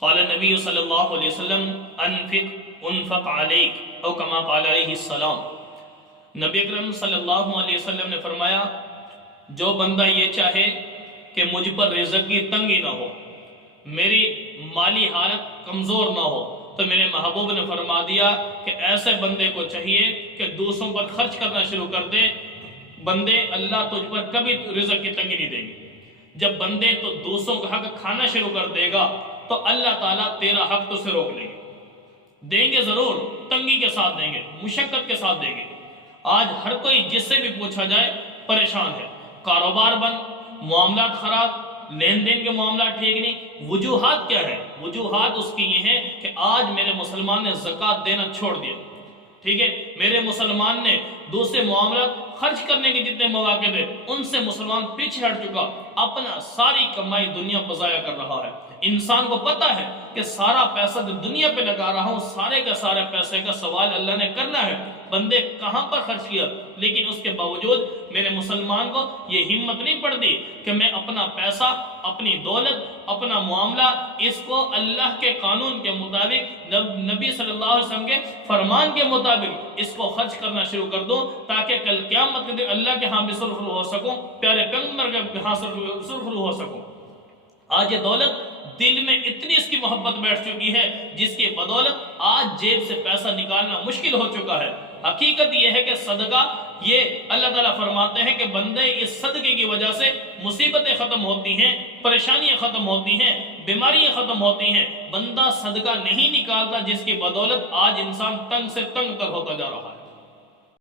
قال النبی صلی اللہ علیہ وسلم انفق انفق علیک او کما قال علیہ السلام۔ نبی اکرم صلی اللہ علیہ وسلم نے فرمایا جو بندہ یہ چاہے کہ مجھ پر رزق کی تنگی نہ ہو، میری مالی حالت کمزور نہ ہو، تو میرے محبوب نے فرما دیا کہ ایسے بندے کو چاہیے کہ دوسروں پر خرچ کرنا شروع کر دے۔ بندے اللہ تجھ پر کبھی رزق کی تنگی نہیں دیں گے۔ جب بندے تو دوسروں کا حق کھانا شروع کر دے گا تو اللہ تعالیٰ تیرا حق تو سے روک لیں گے، دیں گے ضرور، تنگی کے ساتھ دیں گے، مشقت کے ساتھ دیں گے۔ آج ہر کوئی جس سے بھی پوچھا جائے پریشان ہے، کاروبار بند، معاملات خراب، لین دین کے معاملات ٹھیک نہیں۔ وجوہات کیا ہے؟ وجوہات اس کی یہ ہے کہ آج میرے مسلمان نے زکوٰۃ دینا چھوڑ دیا، ٹھیک ہے، میرے مسلمان نے دوسرے معاملات خرچ کرنے کے جتنے مواقع تھے ان سے مسلمان پیچھے ہٹ چکا، اپنا ساری کمائی دنیا پر ضائع کر رہا ہے۔ انسان کو پتا ہے کہ سارا پیسہ جو دنیا پہ لگا رہا ہوں، سارے کا سارے پیسے کا سوال اللہ نے کرنا ہے، بندے کہاں پر خرچ کیا۔ لیکن اس کے باوجود میرے مسلمان کو یہ ہمت نہیں پڑتی کہ میں اپنا پیسہ، اپنی دولت، اپنا معاملہ اس کو اللہ کے قانون کے مطابق، نبی صلی اللہ علیہ وسلم کے فرمان کے مطابق اس کو خرچ کرنا شروع کر دوں، تاکہ کل قیامت کے دن اللہ کے ہاں بھی سرخرو ہو سکوں، پیارے پیغمبر کے ہاں سرخرو ہو سکوں۔ آج یہ دولت دل میں اتنی اس کی محبت بیٹھ چکی ہے جس کی بدولت آج جیب سے پیسہ نکالنا مشکل ہو چکا ہے۔ حقیقت یہ ہے کہ صدقہ، یہ اللہ تعالیٰ فرماتے ہیں کہ بندے اس صدقے کی وجہ سے مصیبتیں ختم ہوتی ہیں، پریشانیاں ختم ہوتی ہیں، بیماریاں ختم ہوتی ہیں۔ بندہ صدقہ نہیں نکالتا جس کی بدولت آج انسان تنگ سے تنگ تر ہوتا جا رہا ہے۔